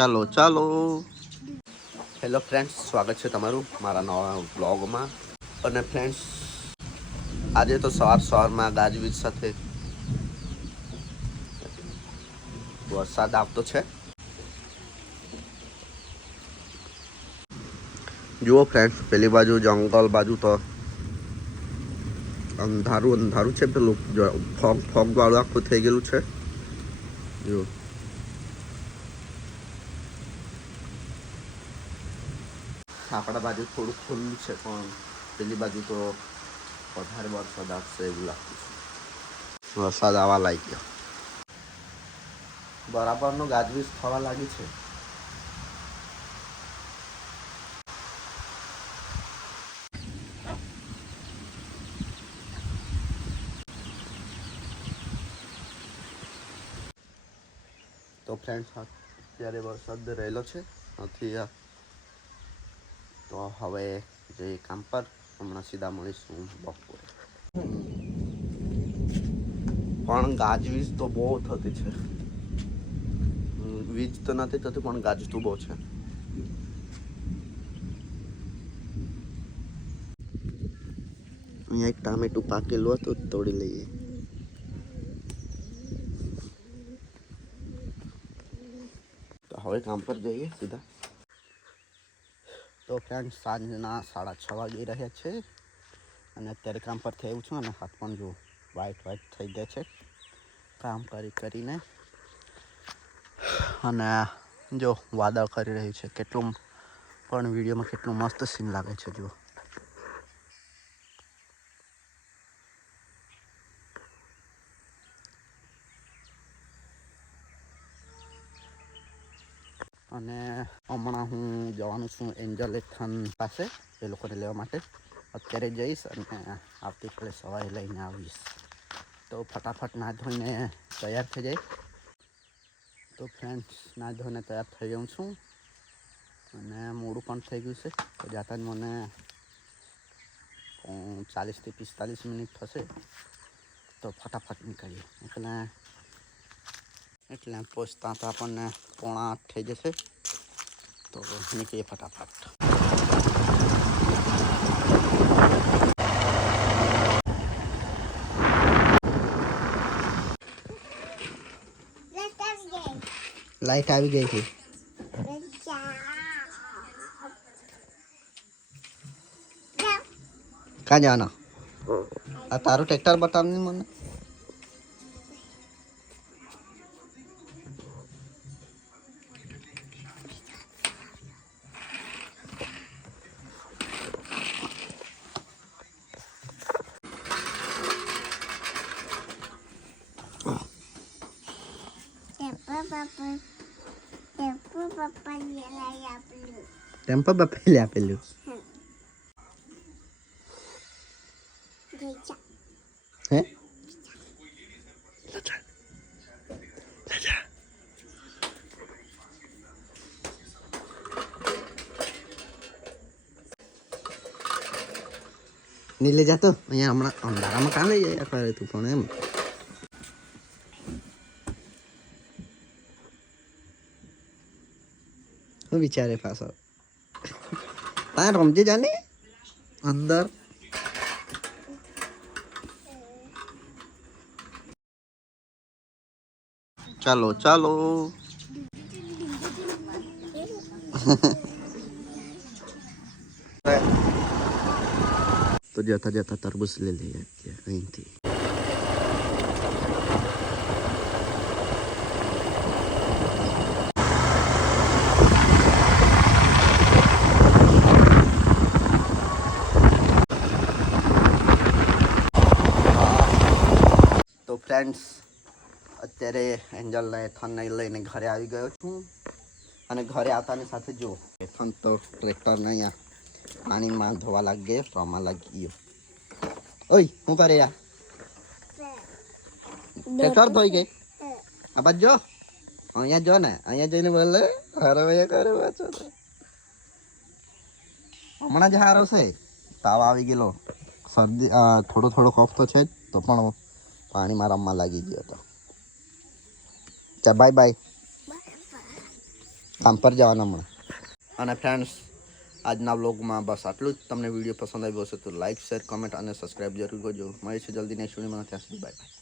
ચાલો ચાલો. Hello friends સ્વાગત છે તમારું મારા નવા બ્લોગમાં અને ફ્રેન્ડ્સ આજે તો સવાર સવારમાં ગાજવીજ સાથે વરસાદ આવતો છે. જુઓ ફ્રેન્ડ્સ પેલી બાજુ જંગલ બાજુ તો અંધારું અંધારું છે, પેલું ફોગ ફોગ વાળું આખું થઈ ગયેલું છે. જુઓ. આપણા બાજુ થોડું ખુલ્લું છે પણ પેલી બાજુ તો વધારે વરસાદ આવશે એવું લાગતું છે વરસાદ આવવા લાગ્યો બરાબરનો ગાજવીજ થવા લાગી છે તો ફ્રેન્ડ્સ અત્યારે વરસાદ રહેલો છે નથી આ તો હવે જઈએ કામ પર હમણાં સીધા મળીશું બપોરે. પણ ગાજવીજ તો બહુ થતી છે. વીજ તો નથી થતી, પણ ગાજતું બહુ છે. અહીંયા એક ટામેટું પાકેલું હતું તોડી લઈએ. તો હવે કામ પર જઈએ સીધા. તો ફ્રેન્ડ સાંજના સાડા છ વાગી રહ્યા છે. અને અત્યારે કામ પર થયું છું અને હાથ પણ જો વ્હાઈટ વ્હાઈટ થઈ ગયા છે. કામ કરી કરીને. અને જો વાદળ કરી રહ્યું છે. કેટલું પણ વિડીયોમાં કેટલું મસ્ત સીન લાગે છે, જુઓ. અને હમણાં હું જવાનું છું એન્જલ એથન પાસે, એ લોકોને લેવા માટે. અત્યારે જઈશ અને આવતીકાલે સવારે લઈને આવીશ. તો ફટાફટ ના ધોઈને તૈયાર થઈ જાય. તો ફ્રેન્ડ્સ ના ધોઈને તૈયાર થઈ જાઉં છું. અને મોડું પણ થઈ ગયું છે. તો જાતા જ મને ચાલીસથી પિસ્તાલીસ મિનિટ થશે. તો ફટાફટ નીકળીએ. એટલે એટલે પહોંચતા તો આપણને પોણા આઠ થઈ જશે તો નીકળીએ ફટાફટ લાઈટ આવી ગઈ છે ક્યાં જવાના આ તારું ટ્રેક્ટર બતાવની મને Tempo papa apa lu? Tempo papa apa lu? Hah? Lajar. Lajar. Nih lejar tuh, ya amra, amra, amra kan lejar kalau itu ponem. વિચારે પાછો તાર રમજે જાને અંદર ચાલો ચાલો તો જતા જતા તરબૂચ લઈ લઈએ અત્યારે અહીંથી તો ફ્રેન્ડ્સ અત્યારે એન્જલને એથનને લઈને ઘરે આવી ગયો છું. અને ઘરે આવતાની સાથે જો, એથન તો ટ્રેક્ટરને અહીંયા પાણીમાં ધોવા લાગી ગયો રમવા લાગી ગયો. ઓય, શું કરે યાર ટ્રેક્ટર ધોઈ ગઈ? આ બાજુ જો. અહીંયા જો ને, અહીંયા જઈને બોલે, હારો ભાઈ કરે વાંચો હમણાં જ હારો છે. તાવ આવી ગયેલો. શરદી થોડો થોડો કફ તો છે જ, તો પણ પાણીમાં રમવા લાગી ગયો હતો. ચા બાય બાય કામ પર જવાના હમણાં. અને ફ્રેન્ડ્સ આજના વ્લોગમાં બસ આટલું જ. તમને વીડિયો પસંદ આવ્યો હશે તો લાઇક શેર કમેન્ટ અને સબસ્ક્રાઈબ જરૂર કરજો. મળીશું જલ્દી નેક્સ્ટ વિડીયોમાં ત્યાં સુધી બાય બાય